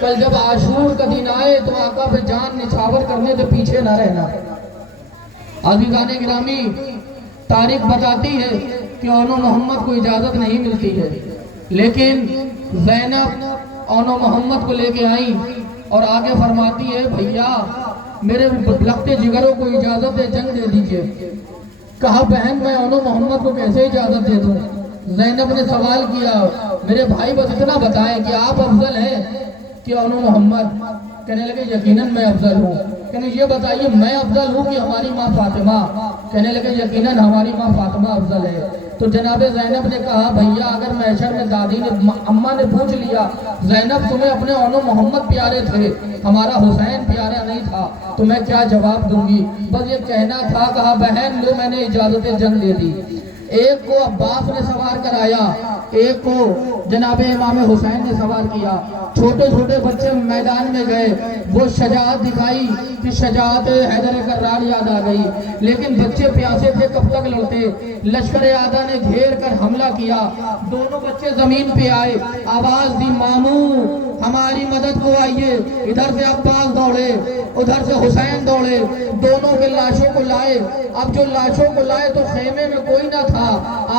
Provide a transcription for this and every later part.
کل جب عاشور کا دن آئے تو آقا پہ جان نچھاور کرنے سے پیچھے نہ رہنا۔ عزیزان گرامی، تاریخ بتاتی ہے کہ اونو محمد کو اجازت نہیں ملتی ہے، لیکن زینب اونو محمد کو لے کے آئیں اور آگے فرماتی ہے بھیا میرے لگتے جگروں کو اجازت دے، جنگ دے دیجئے۔ کہا بہن میں اونو محمد کو کیسے اجازت دے دوں؟ زینب نے سوال کیا میرے بھائی بس اتنا بتائیں کہ آپ افضل ہیں کہ اونو محمد؟ کہنے لگے یقیناً میں افضل ہوں۔ کہنے یہ بتائیے میں افضل ہوں کہ ہماری ماں فاطمہ؟ کہنے لگے یقیناً ہماری ماں فاطمہ افضل ہے۔ تو جناب زینب نے کہا بھیا اگر محشر میں دادی نے اماں نے پوچھ لیا زینب تمہیں اپنے اونو محمد پیارے تھے، ہمارا حسین پیارا نہیں تھا، تو میں کیا جواب دوں گی؟ بس یہ کہنا تھا۔ کہا بہن لو میں نے اجازت جنگ دے دی۔ ایک کو عباس نے سوار کرایا، ایک کو جناب امام حسین نے سوار کیا۔ چھوٹے چھوٹے بچے میدان میں گئے، وہ شجاعت دکھائی کہ شجاعت حیدر کرار یاد آ گئی، لیکن بچے پیاسے تھے کب تک لڑتے؟ لشکر اعداء نے گھیر کر حملہ کیا، دونوں بچے زمین پہ آئے، آواز دی ماموں ہماری مدد کو آئیے۔ ادھر سے عباس دوڑے، ادھر سے حسین دوڑے، دونوں کے لاشوں کو لائے۔ اب جو لاشوں کو لائے تو خیمے میں کوئی نہ تھا،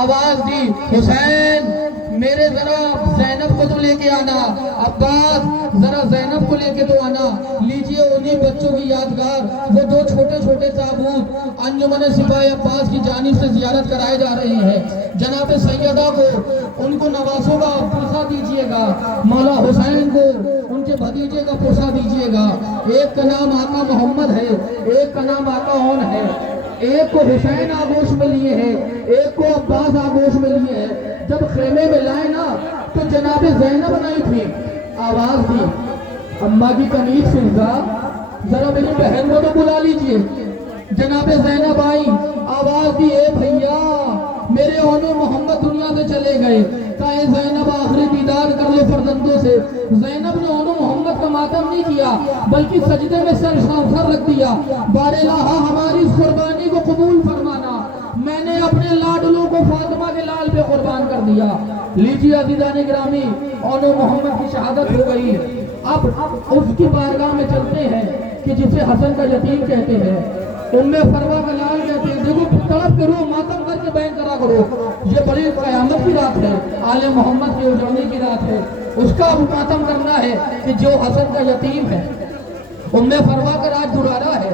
آواز دی حسین میرے ذرا زینب کو تو لے کے آنا، عباس ذرا زینب کو لے کے تو آنا۔ لیجئے انہی بچوں کی یادگار وہ دو چھوٹے چھوٹے تابوت انجمن سپاہی عباس کی جانب سے زیارت کرائے جا رہے ہیں۔ جناب سیدہ کو ان کو نوازوں کا پرسہ دیجئے گا، مولا حسین کو ان کے بھتیجے کا پرسہ دیجئے گا۔ ایک کا نام آقا محمد ہے، ایک کا نام آقا اون ہے۔ ایک کو حسین آغوش میں لیے ہیں، ایک کو عباس آغوش میں لیے ہیں۔ جب خیمے میں لائے نا تو جناب زینب نہیں تھی، آواز دی اماں کی کنیز فضا ذرا میری بہن کو تو بلا لیجئے۔ جناب زینب آئی، آواز دی اے بھیا میرے اونو محمد دنیا سے چلے گئے۔ کہا اے زینب آخری دیدار کر لو فرزندوں سے۔ زینب نے اونو محمد کا ماتم نہیں کیا بلکہ سجدے میں سر رکھ دیا، بار الہا ہماری اس قربانی کو قبول فرمانا، میں نے اپنے لاڈلوں کو فاطمہ کے لال پہ قربان کر دیا۔ لیجیے عزیزان گرامی، اونو محمد کی شہادت ہو گئی۔ اب اس کی بارگاہ میں چلتے ہیں کہ جسے حسن کا یتیم کہتے ہیں، ام فروہ کا لال کہتے ہیں۔ دیکھو تڑپ کے روح ماتم کر کے بیان کرا کرو، یہ بڑی قیامت کی رات ہے، آل محمد کی اجڑنے کی رات ہے، اس کا ماتم کرنا ہے کہ جو حسن کا یتیم ہے، ام فروہ کا راج درارہ ہے،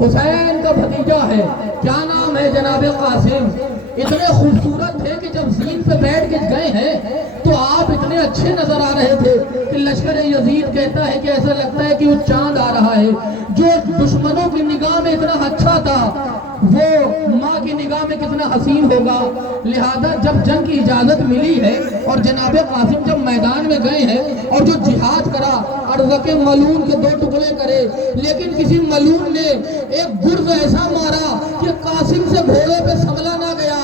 حسین کا بھتیجا ہے، کیا نام ہے جناب قاسم۔ اتنے خوبصورت تھے کہ جب زین پہ بیٹھ کے گئے ہیں تو آپ اتنے اچھے نظر آ رہے تھے کہ لشکر یزید کہتا ہے کہ ایسا لگتا ہے کہ وہ چاند آ رہا ہے۔ جو دشمنوں کی نگاہ میں اتنا اچھا تھا وہ ماں کی نگاہ میں کتنا حسین ہوگا۔ لہذا جب جنگ کی اجازت ملی ہے اور جناب قاسم جب میدان میں گئے ہیں اور جو جہاد کرا ارزق ملون کے 2 ٹکڑے کرے، لیکن کسی ملون نے ایک گرز ایسا مارا کہ قاسم سے گھوڑے پہ سنبھلا نہ گیا،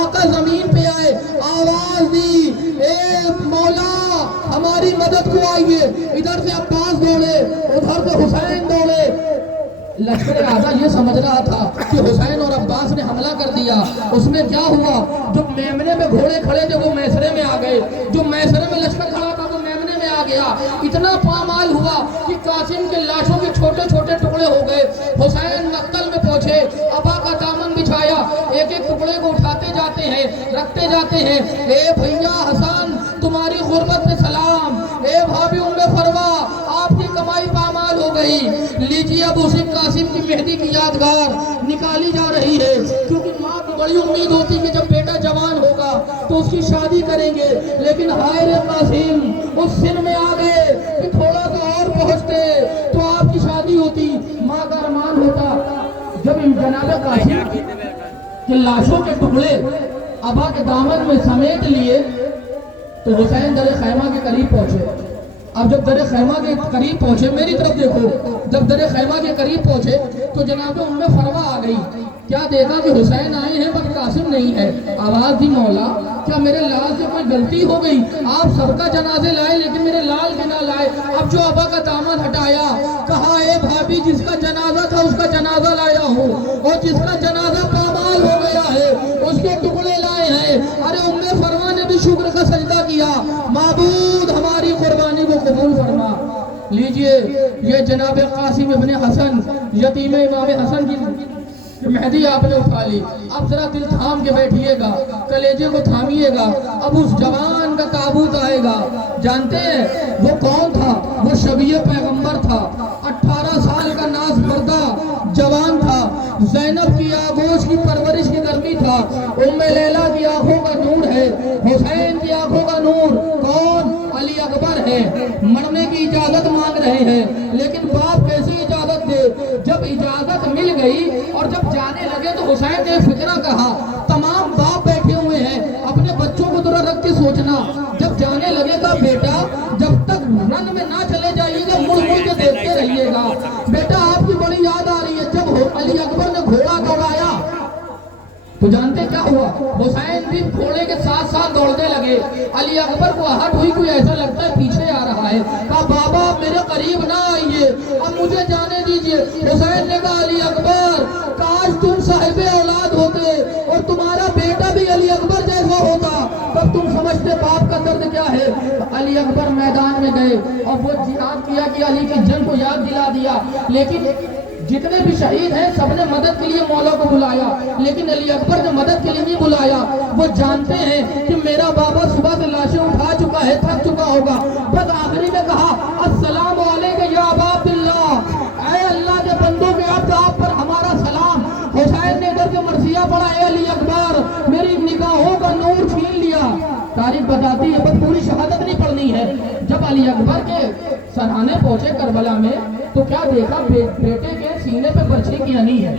آقا زمین پہ آئے، آواز دی اے مولا ہماری مدد کو آئیے۔ ادھر سے عباس دوڑے، ادھر سے حسین دوڑے۔ لشکر اعداء یہ سمجھ رہا تھا کہ حسین اور عباس نے حملہ کر دیا۔ اس میں کیا ہوا، جو میمنے میں گھوڑے کھڑے تھے وہ میسرے میں آ گئے، جو میسرے میں لشکر کھڑا تھا وہ میمنے میں آ گیا۔ اتنا پامال ہوا کہ قاسم کے لاشوں کے چھوٹے چھوٹے ٹکڑے ہو گئے۔ حسین مقتل میں پہنچے، ابا کا دامن بچھایا، ایک ایک ٹکڑے کو اٹھاتے جاتے ہیں، رکھتے جاتے ہیں۔ اے بھیا حسن تمہاری غربت میں سلام، اے بھابی ام فروہ آپ کی کمائی پامال ہو گئی۔ لیجیے اب اسی قاسم کی مہدی کی یادگار نکالی جا رہی ہے، کیونکہ ماں کو بڑی امید ہوتی کہ جب بیٹا جوان ہوگا تو اس کی شادی کریں گے، لیکن ہائے رے قاسم اس سن میں آ گئے کہ تھوڑا سا اور پہنچتے تو آپ کی شادی ہوتی۔ ماں کا ارمان ہوتا جب جناب قاسم کے لاشوں کے ٹکڑے ابا کے دامن میں سمیٹ لیے تو حسین در خیمہ کے قریب پہنچے۔ اب جب در خیمہ کے قریب پہنچے، میری طرف دیکھو، جب در خیمہ کے قریب پہنچے تو جناب ام فروہ آ گئی۔ کیا دیکھا کہ حسین آئے ہیں پر قاسم نہیں ہے۔ آواز دی مولا کیا میرے لال سے کوئی غلطی ہو گئی؟ آپ سب کا جنازے لائے لیکن میرے لال کے نہ لائے۔ اب جو ابا کا دامن ہٹایا، کہا اے بھابی جس کا جنازہ تھا اس کا جنازہ لایا ہوں، اور جس کا جنازہ پامال ہو گیا ہے اس کے ٹکڑے لائے ہیں۔ ارے ام فروہ نے بھی شکر کا سجدہ کیا، معبود ہماری قربانی کو قبول فرما۔ جناب قاسم ابن حسن یتیم امام حسن کی مہدی آپ نے اٹھا لی. اب ذرا دل تھام کے بیٹھیے گا, کلیجے کو تھامیے گا, اب اس جوان کا تابوت آئے گا. جانتے ہیں وہ کون تھا؟ وہ شبیہ پیغمبر تھا. 18 سال کا ناز بردہ جوان تھا. زینب کی آغوش کی پرورش کی گرمی تھا. ام لیلہ کی آنکھوں کا نور ہے, حسین کی آنکھوں کا نور. کون؟ علی اکبر ہے. مرنے کی اجازت مانگ رہے ہیں, لیکن باپ کیسی اجازت دے؟ جب اجازت مل گئی اور جب جانے لگے تو حسین نے فکرہ کہا. تمام باپ بیٹھے ہوئے ہیں, اپنے بچوں کو ذرا رکھ کے سوچنا. جب جانے لگے گا بیٹا, جب تک رن میں نہ چلے جائیے گا, مڑ مڑ کے دیکھتے رہیے گا. بیٹا آپ کی بڑی یاد آ رہی ہے جب علی اکبر نے گھوڑا دوڑایا تو جانتے کیا ہوا؟ حسین بھی گھوڑے کے ساتھ ساتھ دوڑنے لگے. علی اکبر کو ہٹ ہوئی, کوئی ایسا لگتا ہے پیچھے آ رہا ہے. کہا بابا میرے قریب نہ آئیے, اب مجھے جانے دیجئے. حسین نے کہا علی اکبر کاش تم صاحب اولاد ہوتے اور تمہارا بیٹا بھی علی اکبر جیسا ہوتا, تب تم سمجھتے باپ کا درد کیا ہے. علی اکبر میدان میں گئے اور وہ جہاد کیا کہ علی کی جنگ کو یاد دلا دیا. لیکن جتنے بھی شہید ہیں سب نے مدد کے لیے مولا کو بلایا, لیکن علی اکبر نے مدد کے لیے نہیں بلایا. وہ جانتے ہیں کہ میرا بابا صبح سے لاشیں اٹھا چکا ہے, تھک چکا ہوگا. بس آخری میں کہا السلام علیکم یا ابا عبداللہ, اے اللہ کے بندوں کے عبد, آپ پر ہمارا سلام. حسین نے ادھر کے مرثیہ پڑھا, اے علی اکبر میری نگاہوں کا نور چھین لیا. تاریخ بتاتی ہے, بس پوری شہادت نہیں پڑھنی ہے. جب علی اکبر کے سرحانے پہنچے کربلا میں تو کیا دیکھا؟ بیٹے کے سینے پہ برچھی کی انی ہے.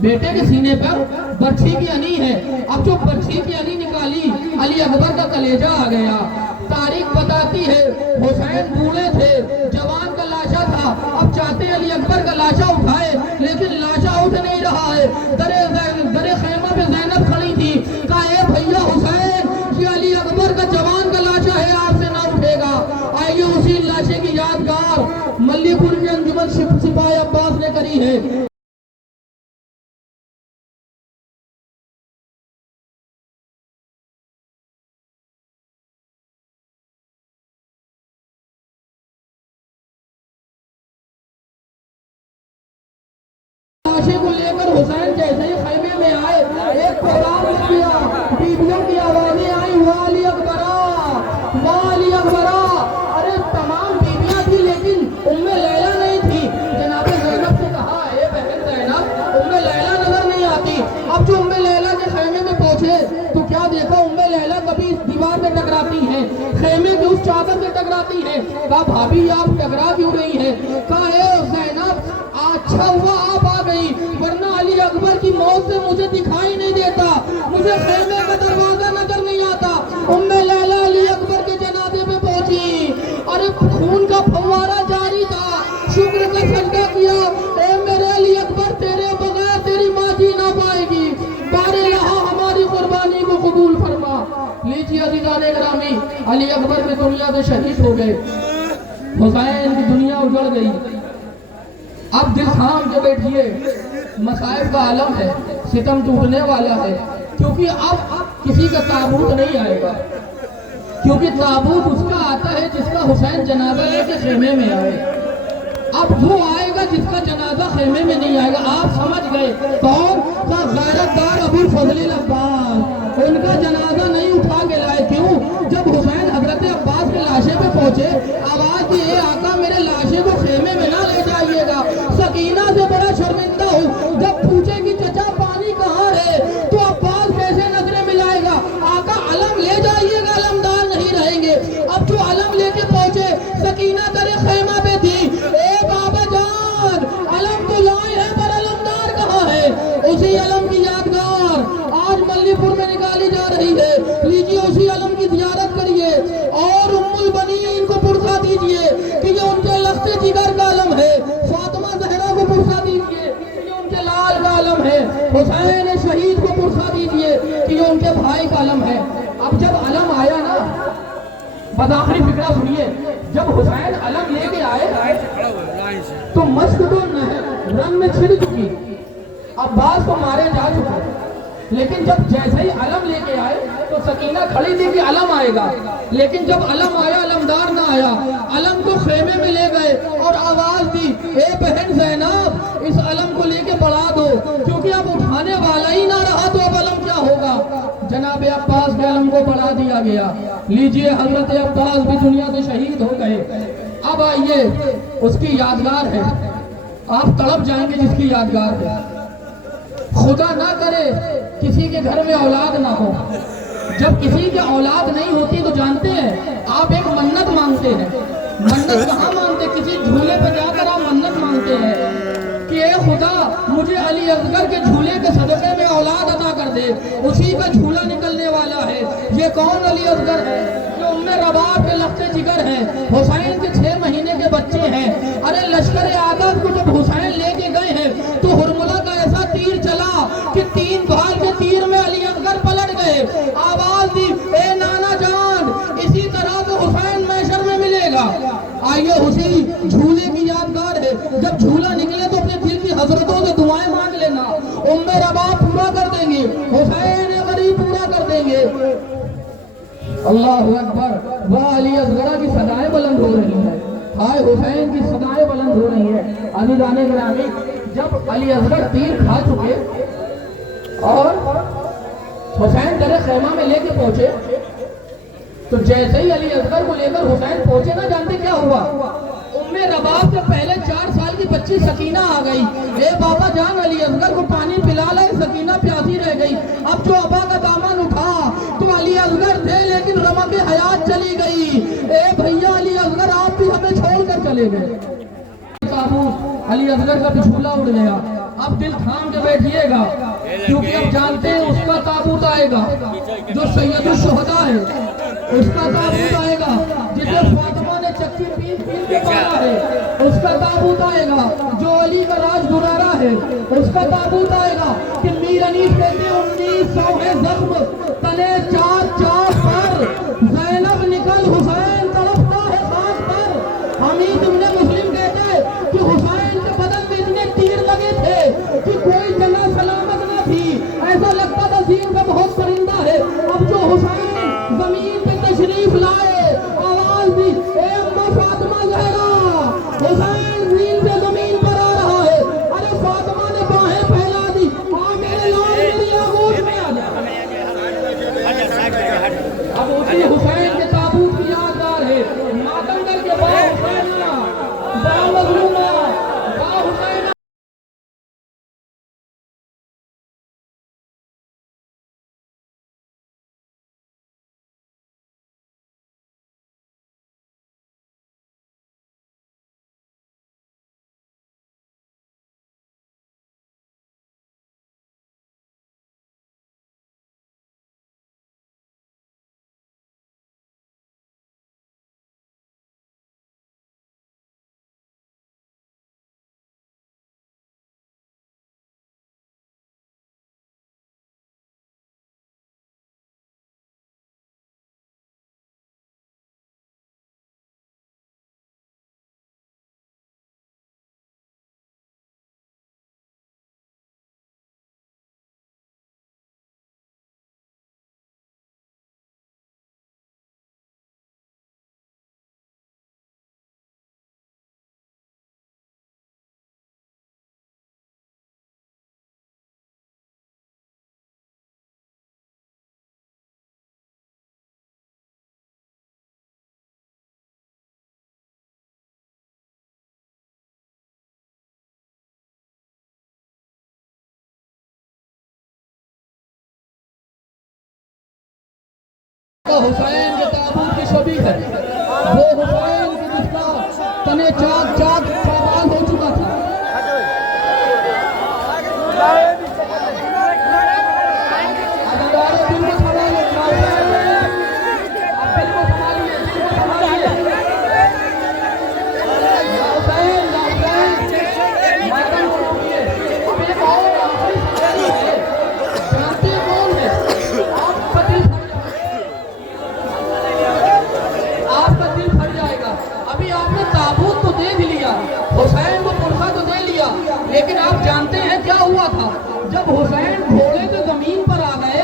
بیٹے کے سینے پر برچھی کی انی ہے. اب جو برچھی کی انی نکالی, علی اکبر کا کلیجہ آ گیا. تاریخ بتاتی ہے حسین بوڑھے تھے, جوان کا لاشا تھا. اب چاہتے علی اکبر کا لاشا اٹھائے, لیکن لاشا اٹھ نہیں رہا ہے. در خیمہ پہ زینب کھڑی تھی. کہا اے بھیا حسین, یہ علی اکبر کا جوان کا لاشا ہے, آپ سے نہ اٹھے گا. آئیے اسی لاشے کی یادگار ملی پور کی انجمن سپاہی عباس نے کری ہے. لاشے کو لے کر حسین جیسے ہی خیمے میں آئے, ایک پیغام لے لیا. بیویوں کی آوازیں آئی, واہ علی اکبرا, واہ علی اکبرا. ارے تمام بیویاں تھی لیکن ام لیلہ نہیں تھی. جناب زینب سے کہا, اے بہن زینب ام لیلہ نظر نہیں آتی. اب جو ام لیلہ کے خیمے میں پہنچے تو کیا دیکھا, ام لیلہ کبھی دیوار پہ ٹکراتی ہے, خیمے کے اس چادر سے ٹکراتی ہے. کہا بھابھی آپ ٹکرا کیوں رہی ہے؟ کہا اے زینب اچھا ہوا آپ آ گئی, ورنہ علی اکبر کی موت سے مجھے دکھائی نہیں دیتا, مجھے خیمے کا دروازہ نظر نہیں آتا. ام لیلہ علی اکبر کے جنازے پہ پہنچی. ارے خون کا فوارہ جاری تھا, شکر کا سجدہ کیا, اے میرے علی اکبر تیرے بغیر تیری ماں جی نہ پائے گی, بار الہ ہماری قربانی کو قبول فرما. لیجیے عزیزان گرامی, علی اکبر میں دنیا سے شہید ہو گئے. حسین کی دنیا اجڑ گئی. اب دل تھام کے بیٹھیے, مصائب کا عالم ہے, ستم ٹوٹنے والا ہے. کیونکہ اب کسی کا تابوت نہیں آئے گا, کیونکہ تابوت اس کا آتا ہے جس کا حسین جنازہ لے کے خیمے میں آئے. اب وہ آئے گا جس کا جنازہ خیمے میں نہیں آئے گا. آپ سمجھ گئے کون؟ غیرت دار ابو الفضل العباس. ان کا جنازہ نہیں اٹھا کے لائے. کیوں؟ جب حسین حضرت عباس کے لاشے پہ پہنچے, آواز دی, اے آقا میرے لاشے کو خیمے میں نہ لے جائیے گا. سکینہ سے بڑا شرمندہ ہوں. جب پوچھے کہ چچا پانی کہاں ہے تو عباس کیسے نظریں ملائے گا؟ آقا علم لے جائیے گا, علمدار نہیں رہیں گے. اب جو علم لے کے پہنچے, سکینہ در خیمہ پہ تھی. اے بابا جان علم تو لائے ہیں پر علمدار کہاں ہے؟ اسی علم کی یادگار آج ملی پور میں نکالی جا رہی ہے. لیجیے اسی علم کی زیارت کریے اور ام البنین کو پرسا دیجیے کہ یہ ان کے لخت جگر کا علم ہے. فاطمہ زہرا کو پرسا دیجیے کہ یہ ان کے لال کا علم ہے. حسین شہید کو پرسا دیجیے کہ یہ ان کے بھائی کا علم ہے. اب جب علم آیا نا, بدآخری فکرہ سنیے, جب حسین علم لے کے آئے تو مشک تو رن میں چھڑ چکی, عباس کو مارے جا چکے. لیکن جب جیسے ہی علم لے کے آئے تو سکینہ کھڑی تھی کہ علم آئے گا. لیکن جب علم آیا علمدار نہ آیا، علم کو خیمے میں لے گئے اور آواز دی، اے بہن زینب اس علم کو لے کے بڑھا دو، کیونکہ اب اٹھانے والا ہی نہ رہا تو اب علم کیا ہوگا۔ جناب عباس کے علم کو بڑھا دیا گیا۔ لیجئے حضرت عباس بھی دنیا سے شہید ہو گئے۔ اب آئیے اس کی یادگار ہے، آپ تڑپ جائیں گے جس کی یادگار ہے۔ خدا نہ کرے کسی کے گھر میں اولاد نہ ہو، جب کسی کی اولاد نہیں ہوتی تو جانتے ہیں آپ ایک منت مانگتے ہیں۔ منت کہاں مانگتے؟ کسی جھولے پہ جا کر آپ منت مانگتے ہیں کہ اے خدا مجھے علی اصغر کے جھولے کے صدقے میں اولاد عطا کر دے، اسی کا جھولا نکلنے والا ہے۔ یہ کون علی اصغر ہے؟ جو ام رباح کے لخت جگر ہے، حسین کے 6 مہینے کے بچے ہیں۔ ارے لشکر آدم کو جب حسین لے کے گئے ہیں تو ہرملہ کا ایسا تیر چلا کہ 3 بھال کے تیر میں علی اصغر پلٹ گئے۔ آواز دی، اے نانا جان اسی طرح تو حسین محشر میں ملے گا۔ آئیے اسی جھولے کی یادگار ہے، جب جھولا نکلے تو اپنے دل کی حضرتوں سے دعائیں مانگ لینا، ام رباح پورا کر دیں گے، حسین غریب پورا کر دیں گے۔ اللہ اکبر، وہ علی اصغر کی صدائیں بلند ہو رہی ہیں، ہائے حسین کی صدائیں بلند ہو رہی ہیں۔ عزیزان گرامی، جب علی اصغر تیر کھا چکے اور حسین در خیمہ میں لے کے پہنچے تو جیسے ہی علی اصغر کو لے کر حسین پہنچے نہ جانتے کیا ہوا؟ ام رباح سے پہلے 4 سال کی بچی سکینہ آ گئی، اے بابا جان علی اصغر کو پانی پلا لے، سکینہ پیاسی رہ گئی۔ اب جو ابا کا دامن اٹھا تو علی اصغر تھے لیکن رمق حیات چلی گئی۔ اے بھیا علی اصغر آپ بھی ہمیں چھوڑ کر چلے گئے۔ تابوت علی اصغر کا جھولا اڑ گیا۔ اب دل تھام کے بیٹھیے گا کیونکہ اب جانتے ہیں اس کا تابوت آئے گا جو سید الشہداء ہے، اس کا تابوت آئے گا جسے فاطمہ نے چکی پیس پیس کے پالا ہے، اس کا تابوت آئے گا جو علی کا راج دلارا ہے، اس کا تابوت آئے گا کہ میر انیس کہتے 1900 ہے زخم تنے 4 پر، زینب نکل حسین تڑپتا ہے خاک پر۔ حمید ابن مسلم کہتے ہیں کہ حسین کے بدن میں اتنے تیر لگے تھے کہ کوئی جگہ سلامت نہ تھی، ایسا لگتا تھا زین کا بہت پرندہ ہے۔ اب جو حسین زمین پہ تشریف لائے، آواز دی، اے اماں فاطمہ زہرا حسین زین سے زمین پر آ رہا ہے۔ ارے فاطمہ نے باہیں پھیلا دی، آ میرے لال میری آغوش میں آ جا۔ اب اسی حسین کے تابوت کی یادگار ہے، ماتم کر کے با حسین با مظلوم با حسین۔ حسین کے تابوت کی شبیہ ہے، وہ حسین کی جس کا تنے چاک چاک چاوال ہو چکا تھا۔ لیکن آپ جانتے ہیں کیا ہوا تھا؟ جب حسین گھوڑے سے زمین پر آ گئے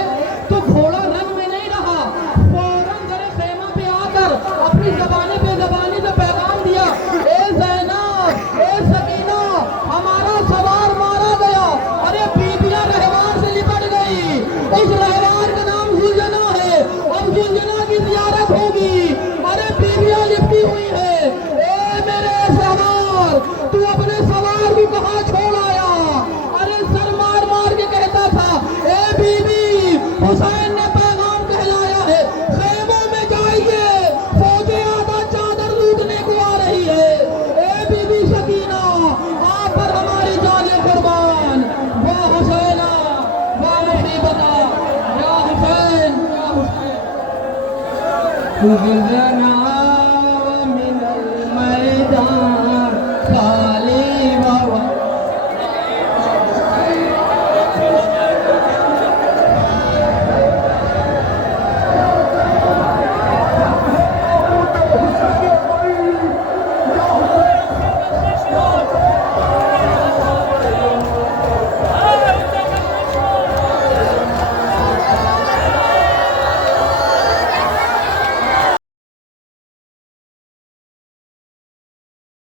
تو گھوڑا رنگ میں نہیں رہا، فوراً در خیمہ پہ آ بلنا